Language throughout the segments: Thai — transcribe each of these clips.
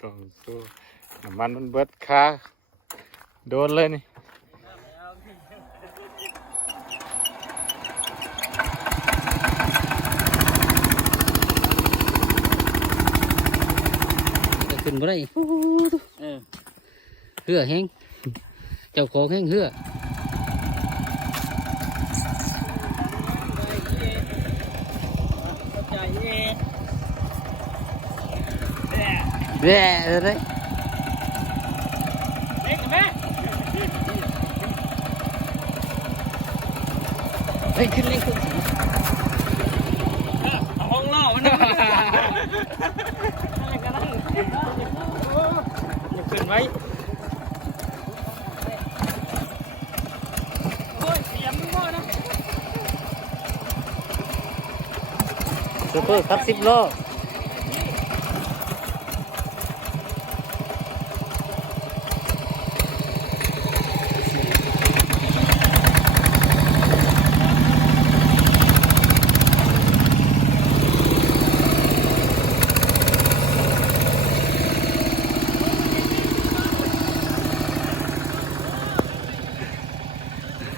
กล่องสู้น้ำมันมันเบิดค่าโดนเลยนี่จะขึ้นบ่ได้เออเหือแห้งเจ้าของแห้งเหือ ใจเย็น แย่เลยเล็กแม่เฮ้ยขึ้นเร่งขึ้นเอาห้องล่อมันนะอะไรกันนั่นอย่าขึ้นไว้โอ้ยเสียงมึงว่านะซูเปอร์ครับสิบโล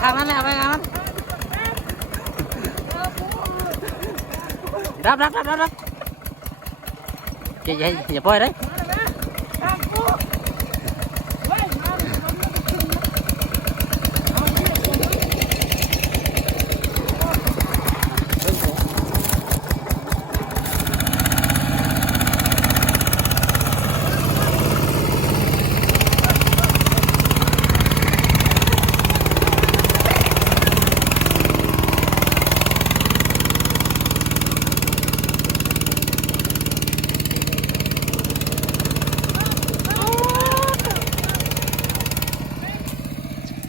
ข้างนั้นแหละไปข้างนั้นรับรับรับรับรับอย่าอย่าอย่าปล่อยเลย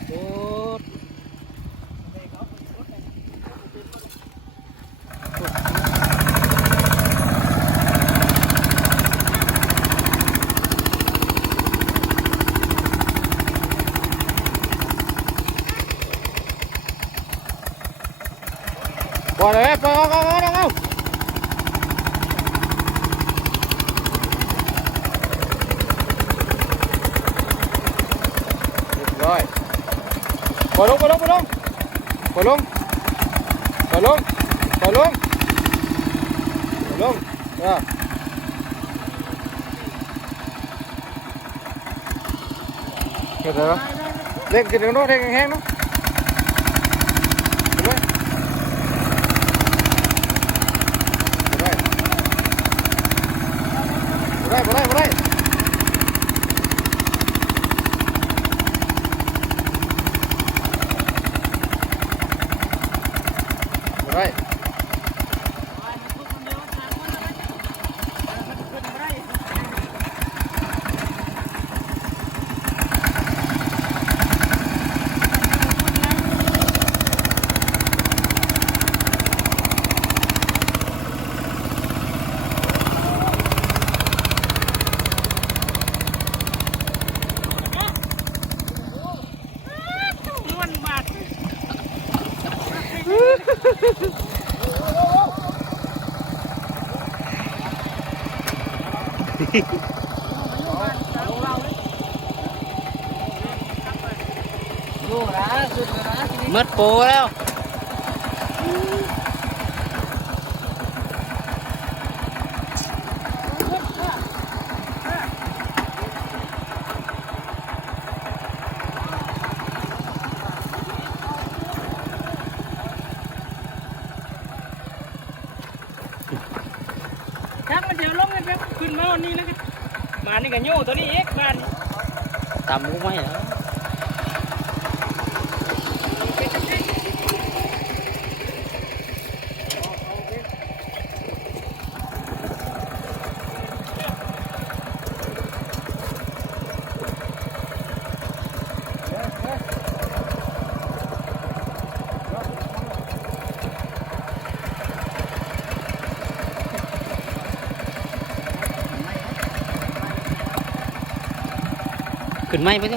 โอ้ ปล่อยเลยปล่อยเอาเอาเอาเอาเรียบร้อยปล่อยลงปล่อยลงปล่อยลงปล่อยลงปล่อยลงปล่อยลงปล่อยลงอะเกิดอะไรวะเล่นกินกันโน้ตเล่นแห้งๆเนาะเห็นไหม บ่ได้บ่ได้บ่ได้ บ่ได้หมดโปรแล้ว ครับ มันเดี๋ยวลงเลยครับขึ้นมาวันนี้นะครับมานี่กันโย่ตัวนี้เอ็กมานตำกูไม่เหรอ ขึ้นไหมไปเ